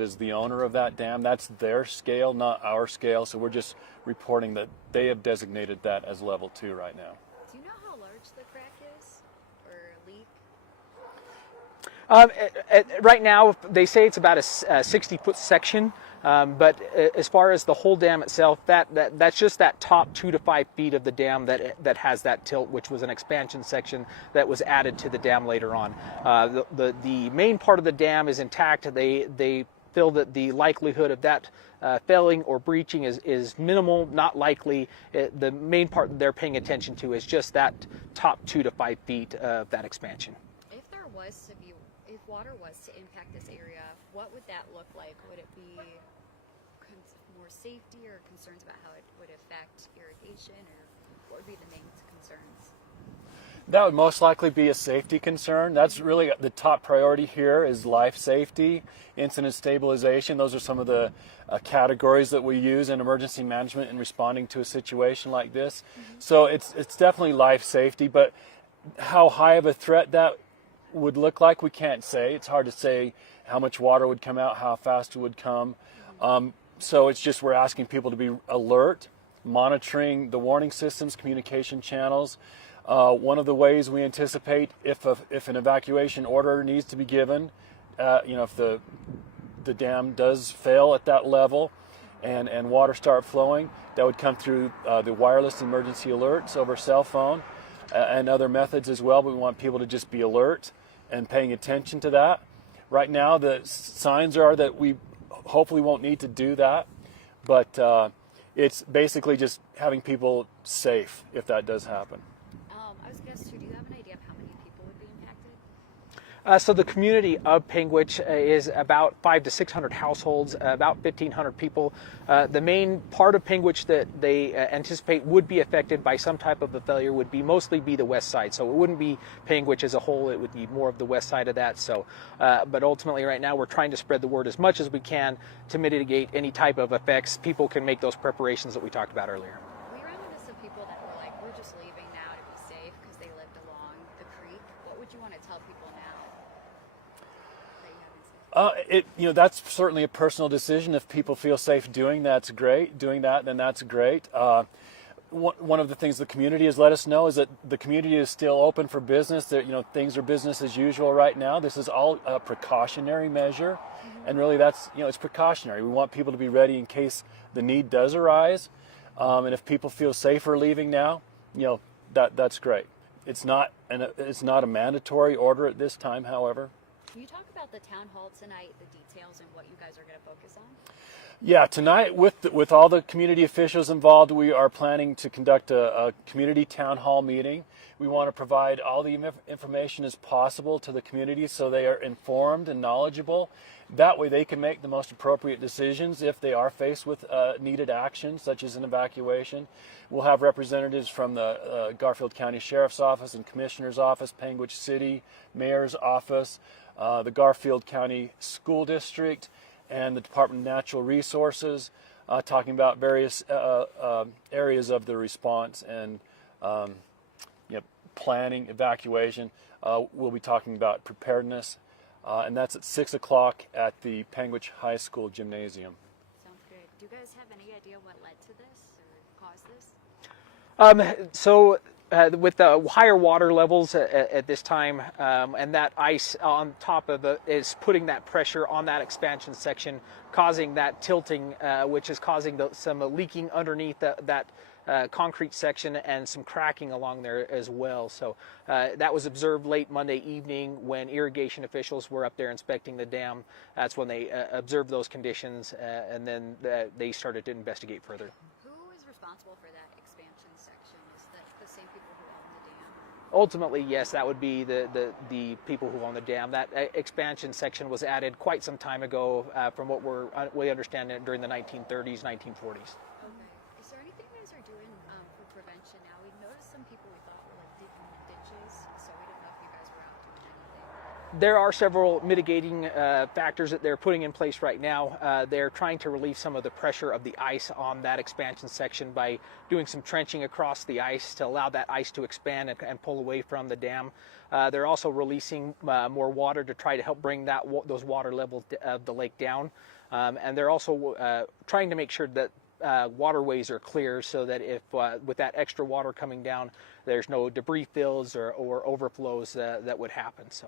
that is the owner of that dam. That's their scale, not our scale. So we're just reporting that they have designated that as level 2 right now. Do you know how large the crack is or leak? Right now, they say it's about a 60-foot section, but as far as the whole dam itself, that's just that top 2 to 5 feet of the dam that has that tilt, which was an expansion section that was added to the dam later on. The main part of the dam is intact. They feel that the likelihood of that failing or breaching is minimal, not likely. The main part that they're paying attention to is just that top 2 to 5 feet of that expansion. If water was to impact this area, what would that look like? Would it be more safety or concerns about how it would affect irrigation, or what would be the main concerns? That would most likely be a safety concern. That's really the top priority here is life safety, incident stabilization. Those are some of the categories that we use in emergency management in responding to a situation like this. Mm-hmm. So it's definitely life safety, but how high of a threat that would look like, we can't say. It's hard to say how much water would come out, how fast it would come. So it's just we're asking people to be alert, monitoring the warning systems, communication channels. One of the ways we anticipate if an evacuation order needs to be given, if the dam does fail at that level and water start flowing, that would come through the wireless emergency alerts over cell phone and other methods as well. But we want people to just be alert and paying attention to that. Right now, the signs are that we hopefully won't need to do that, but it's basically just having people safe if that does happen. I was going to ask you, do you have an idea of how many people would be impacted? So the community of Panguitch is about 500 to 600 households, about 1,500 people. The main part of Panguitch that they anticipate would be affected by some type of a failure would be mostly the west side. So it wouldn't be Panguitch as a whole, it would be more of the west side of that. So, but ultimately right now we're trying to spread the word as much as we can to mitigate any type of effects. People can make those preparations that we talked about earlier. We ran into some people that were like, we're just leaving now to be safe because they lived along the creek. What would you want to tell people now? That's certainly a personal decision. If people feel safe doing that's great. Doing that, then that's great. One of the things the community has let us know is that the community is still open for business. That things are business as usual right now. This is all a precautionary measure, and really that's it's precautionary. We want people to be ready in case the need does arise, and if people feel safer leaving now, that's great. It's not a mandatory order at this time, however. Can you talk about the town hall tonight, the details, and what you guys are going to focus on? Yeah, tonight with all the community officials involved, we are planning to conduct a community town hall meeting. We want to provide all the information as possible to the community so they are informed and knowledgeable. That way they can make the most appropriate decisions if they are faced with needed action, such as an evacuation. We'll have representatives from the Garfield County Sheriff's Office and Commissioner's Office, Panguitch City Mayor's Office, the Garfield County School District, and the Department of Natural Resources, talking about various areas of the response and planning, evacuation. We'll be talking about preparedness, and that's at 6 o'clock at the Panguitch High School Gymnasium. Sounds good. Do you guys have any idea what led to this or caused this? With the higher water levels at this time, and that ice on top of it is putting that pressure on that expansion section, causing that tilting, which is causing some leaking underneath that concrete section and some cracking along there as well. So that was observed late Monday evening when irrigation officials were up there inspecting the dam. That's when they observed those conditions, and then they started to investigate further. Who is responsible for that expansion section? Is that the same people who own the dam? Ultimately, yes, that would be the people who own the dam. That expansion section was added quite some time ago, from what we understand it during the 1930s, 1940s. Okay. Is there anything you guys are doing for prevention now? We've noticed some people we thought were like digging in the ditches, so we didn't know if you guys were out doing anything. There are several mitigating factors that they're putting in place right now. They're trying to relieve some of the pressure of the ice on that expansion section by doing some trenching across the ice to allow that ice to expand and pull away from the dam. They're also releasing more water to try to help bring those water levels of the lake down. And they're also trying to make sure that waterways are clear, so that if with that extra water coming down, there's no debris fills or overflows that would happen. So.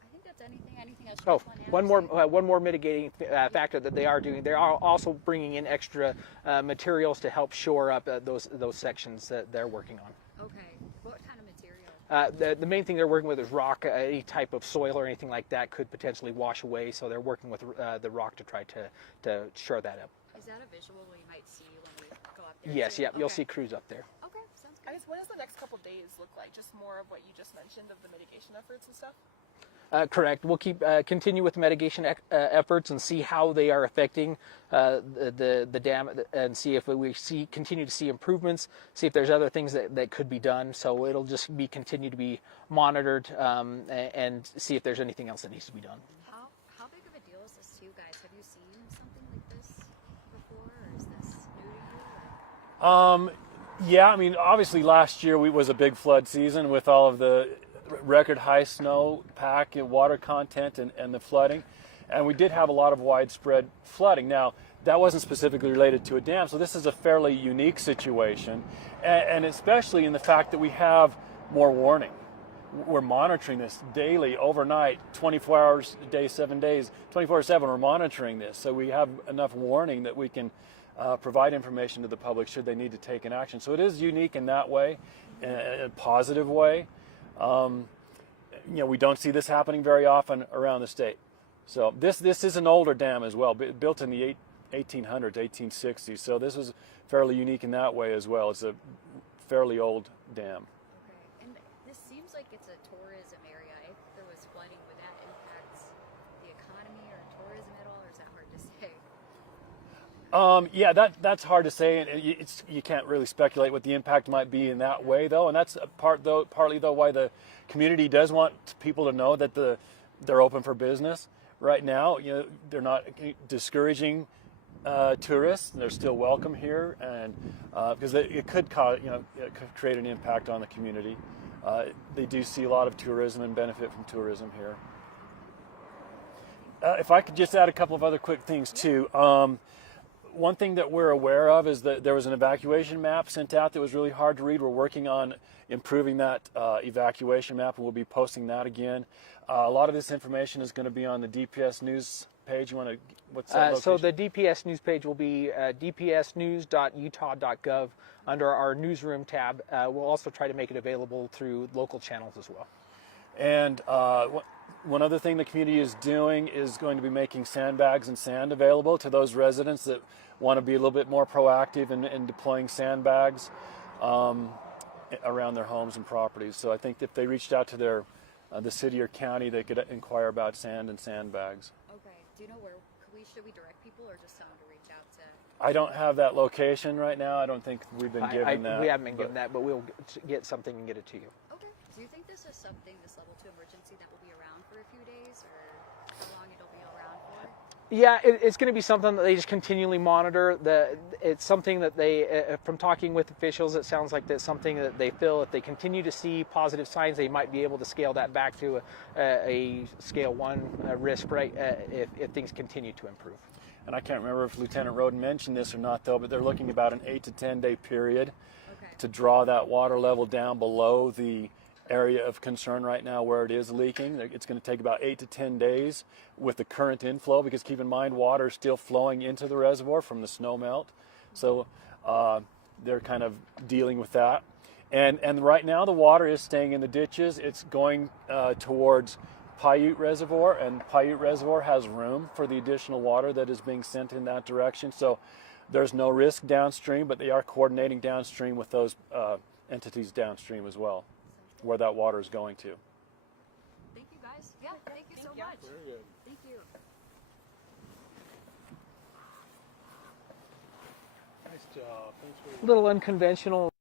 I think that's anything else. Oh, one more mitigating factor that they are doing. They are also bringing in extra materials to help shore up those sections that they're working on. Okay. What kind of material? The main thing they're working with is rock. Any type of soil or anything like that could potentially wash away. So they're working with the rock to try to shore that up. Is that a visual we might see when we go up there? Yes, too? yeah, Okay. you'll see crews up there. Okay, sounds I good. guess what does the next couple days look like? Just more of what you just mentioned of the mitigation efforts and stuff? Correct. We'll continue with mitigation efforts and see how they are affecting the dam, and see if we continue to see improvements. See if there's other things that could be done. So it'll just continue to be monitored and see if there's anything else that needs to be done. How big of a deal is this to you guys? Have you seen something like this before, or is this new to you? Yeah, I mean, obviously last year was a big flood season with all of the record high snow pack and water content and the flooding, and we did have a lot of widespread flooding. Now, that wasn't specifically related to a dam, so this is a fairly unique situation, and especially in the fact that we have more warning. We're monitoring this daily, overnight, 24 hours a day, 7 days, 24/7. We're monitoring this, so we have enough warning that we can provide information to the public should they need to take an action. So it is unique in that way, in a positive way. We don't see this happening very often around the state. So this is an older dam as well, built in the 1800s, 1860s. So this was fairly unique in that way as well. It's a fairly old dam. Okay, and this seems like it's a tourism area. If there was flooding, would that impact the economy or tourism at all, or is that hard to say? Yeah, that's hard to say, and you can't really speculate what the impact might be in that way, though, and that's partly why the community does want people to know that they're open for business right now. They're not discouraging tourists; they're still welcome here, and because it could cause, it could create an impact on the community. They do see a lot of tourism and benefit from tourism here. If I could just add a couple of other quick things too. One thing that we're aware of is that there was an evacuation map sent out that was really hard to read. We're working on improving that evacuation map, and we'll be posting that again. A lot of this information is going to be on the DPS news page. What's that location? So the DPS news page will be dpsnews.utah.gov under our newsroom tab. We'll also try to make it available through local channels as well. And one other thing the community is doing is going to be making sandbags and sand available to those residents that want to be a little bit more proactive in deploying sandbags around their homes and properties. So I think if they reached out to the city or county, they could inquire about sand and sandbags. Okay. Do you know where should we direct people, or just tell them to reach out to? I don't have that location right now. I don't think we've been given that. We haven't been given that, but we'll get something and get it to you. Okay. Do you think this is something, this level 2 emergency, that will be around for a few days, or how long it'll be around for? Yeah, it's going to be something that they just continually monitor. It's something that they, from talking with officials, it sounds like that's something that they feel if they continue to see positive signs, they might be able to scale that back to a scale 1 risk, right? If things continue to improve. And I can't remember if Lieutenant Roden mentioned this or not, though, but they're looking about an 8 to 10 day period to draw that water level down below the area of concern right now where it is leaking. It's going to take about 8 to 10 days with the current inflow, because keep in mind water is still flowing into the reservoir from the snow melt. So they're kind of dealing with that. And right now the water is staying in the ditches. It's going towards Paiute Reservoir, and Paiute Reservoir has room for the additional water that is being sent in that direction. So there's no risk downstream, but they are coordinating downstream with those entities downstream as well, where that water is going to. Thank you, guys. Yeah, thank you so much. Very good. Thank you. Nice job. Thanks for A little unconventional.